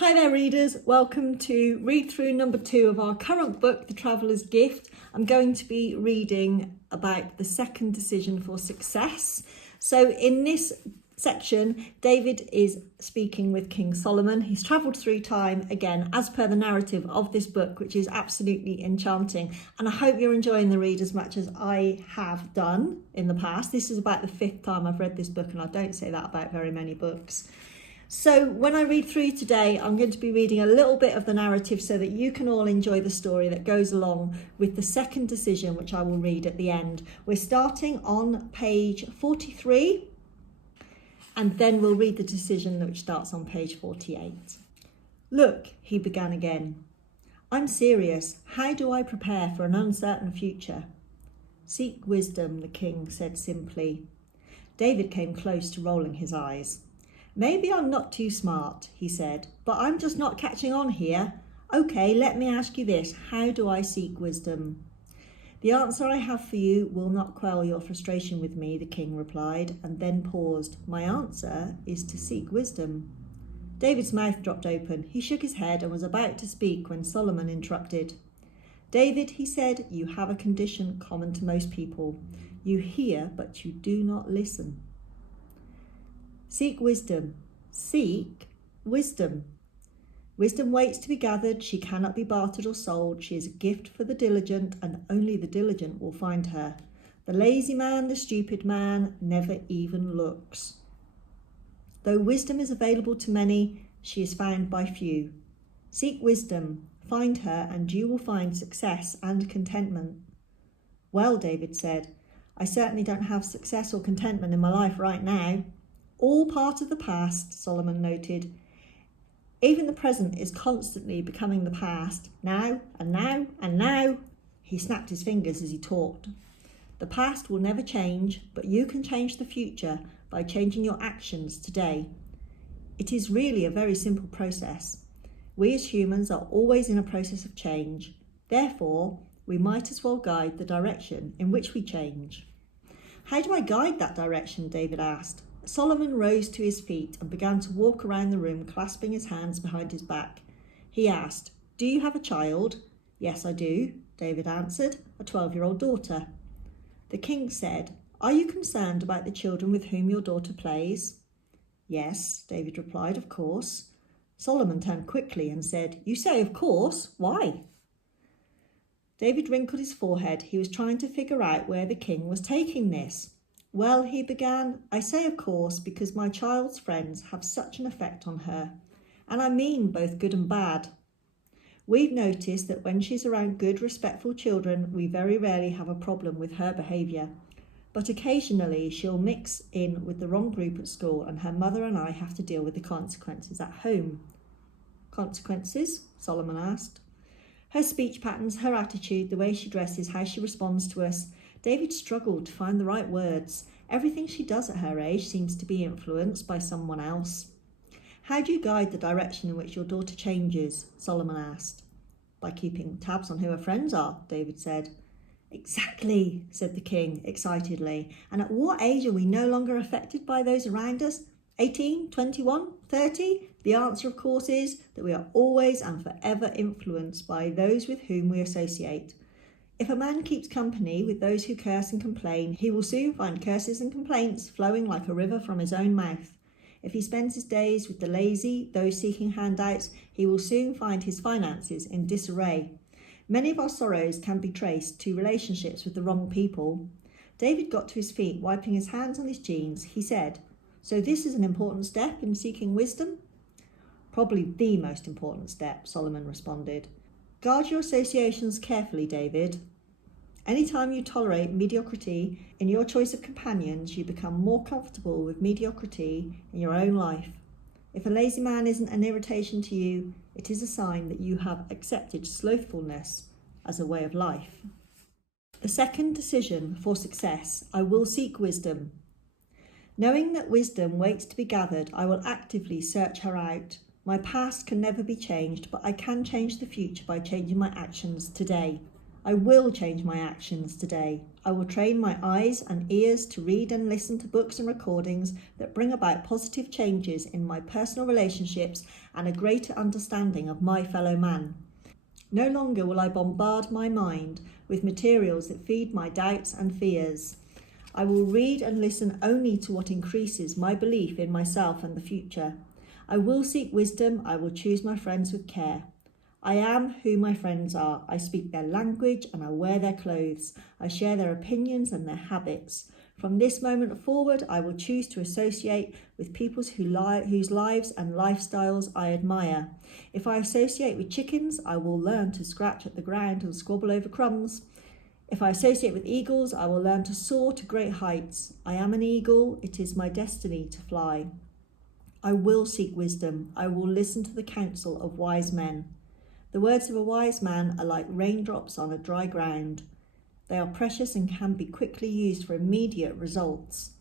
Hi there readers, welcome to read through number 2 of our current book, The Traveller's Gift. I'm going to be reading about the second decision for success. So in this section, David is speaking with King Solomon. He's travelled through time again, as per the narrative of this book, which is absolutely enchanting. And I hope you're enjoying the read as much as I have done in the past. This is about the 5th time I've read this book, and I don't say that about very many books. So when I read through today, I'm going to be reading a little bit of the narrative so that you can all enjoy the story that goes along with the second decision, which I will read at the end. We're starting on page 43, and then we'll read the decision which starts on page 48. Look, he began again. I'm serious. How do I prepare for an uncertain future? Seek wisdom, the king said simply. David came close to rolling his eyes. Maybe I'm not too smart, he said, but I'm just not catching on here. Okay, let me ask you this. How do I seek wisdom? The answer I have for you will not quell your frustration with me, the king replied, and then paused. My answer is to seek wisdom. David's mouth dropped open. He shook his head and was about to speak when Solomon interrupted. David, he said, you have a condition common to most people. You hear, but you do not listen. Seek wisdom. Seek wisdom. Wisdom waits to be gathered. She cannot be bartered or sold. She is a gift for the diligent, and only the diligent will find her. The lazy man, the stupid man, never even looks. Though wisdom is available to many, she is found by few. Seek wisdom. Find her, and you will find success and contentment. Well, David said, I certainly don't have success or contentment in my life right now. All part of the past, Solomon noted. Even the present is constantly becoming the past, now and now and now. He snapped his fingers as he talked. The past will never change, but you can change the future by changing your actions today. It is really a very simple process. We as humans are always in a process of change. Therefore, we might as well guide the direction in which we change. How do I guide that direction? David asked. Solomon rose to his feet and began to walk around the room, clasping his hands behind his back. He asked, Do you have a child? Yes, I do, David answered, a 12-year-old daughter. The king said, Are you concerned about the children with whom your daughter plays? Yes, David replied, of course. Solomon turned quickly and said, You say of course, why? David wrinkled his forehead. He was trying to figure out where the king was taking this. Well, he began, I say of course because my child's friends have such an effect on her. And I mean both good and bad. We've noticed that when she's around good, respectful children, we very rarely have a problem with her behaviour. But occasionally she'll mix in with the wrong group at school, and her mother and I have to deal with the consequences at home. Consequences? Solomon asked. Her speech patterns, her attitude, the way she dresses, how she responds to us. David struggled to find the right words. Everything she does at her age seems to be influenced by someone else. How do you guide the direction in which your daughter changes? Solomon asked. By keeping tabs on who her friends are, David said. Exactly, said the king excitedly. And at what age are we no longer affected by those around us? 18, 21, 30? The answer, of course, is that we are always and forever influenced by those with whom we associate. If a man keeps company with those who curse and complain, he will soon find curses and complaints flowing like a river from his own mouth. If he spends his days with the lazy, those seeking handouts, he will soon find his finances in disarray. Many of our sorrows can be traced to relationships with the wrong people. David got to his feet, wiping his hands on his jeans. He said, So this is an important step in seeking wisdom? Probably the most important step, Solomon responded. Guard your associations carefully, David. Anytime you tolerate mediocrity in your choice of companions, you become more comfortable with mediocrity in your own life. If a lazy man isn't an irritation to you, it is a sign that you have accepted slothfulness as a way of life. The second decision for success, I will seek wisdom. Knowing that wisdom waits to be gathered, I will actively search her out. My past can never be changed, but I can change the future by changing my actions today. I will change my actions today. I will train my eyes and ears to read and listen to books and recordings that bring about positive changes in my personal relationships and a greater understanding of my fellow man. No longer will I bombard my mind with materials that feed my doubts and fears. I will read and listen only to what increases my belief in myself and the future. I will seek wisdom. I will choose my friends with care. I am who my friends are. I speak their language and I wear their clothes. I share their opinions and their habits. From this moment forward, I will choose to associate with people whose lives and lifestyles I admire. If I associate with chickens, I will learn to scratch at the ground and squabble over crumbs. If I associate with eagles, I will learn to soar to great heights. I am an eagle. It is my destiny to fly. I will seek wisdom. I will listen to the counsel of wise men. The words of a wise man are like raindrops on a dry ground. They are precious and can be quickly used for immediate results.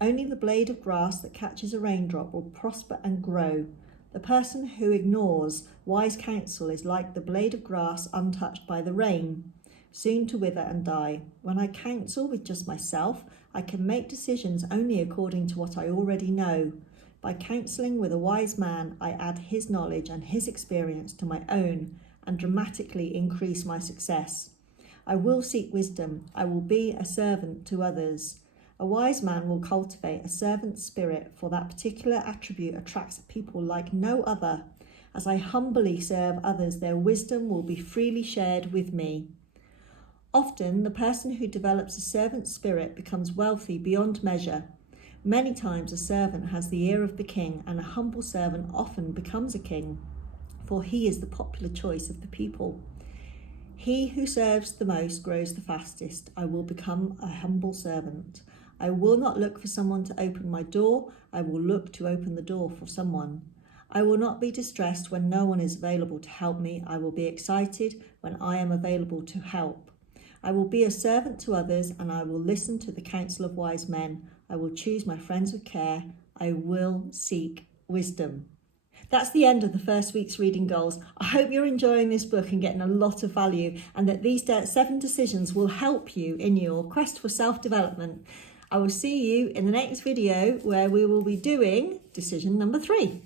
Only the blade of grass that catches a raindrop will prosper and grow. The person who ignores wise counsel is like the blade of grass untouched by the rain, soon to wither and die. When I counsel with just myself, I can make decisions only according to what I already know. By counselling with a wise man, I add his knowledge and his experience to my own and dramatically increase my success. I will seek wisdom. I will be a servant to others. A wise man will cultivate a servant spirit, for that particular attribute attracts people like no other. As I humbly serve others, their wisdom will be freely shared with me. Often, the person who develops a servant spirit becomes wealthy beyond measure. Many times a servant has the ear of the king, and a humble servant often becomes a king, for he is the popular choice of the people. He who serves the most grows the fastest. I will become a humble servant. I will not look for someone to open my door. I will look to open the door for someone. I will not be distressed when no one is available to help me. I will be excited when I am available to help. I will be a servant to others, and I will listen to the counsel of wise men. I will choose my friends with care. I will seek wisdom. That's the end of the first week's reading goals. I hope you're enjoying this book and getting a lot of value, and that these 7 decisions will help you in your quest for self-development. I will see you in the next video, where we will be doing decision number 3.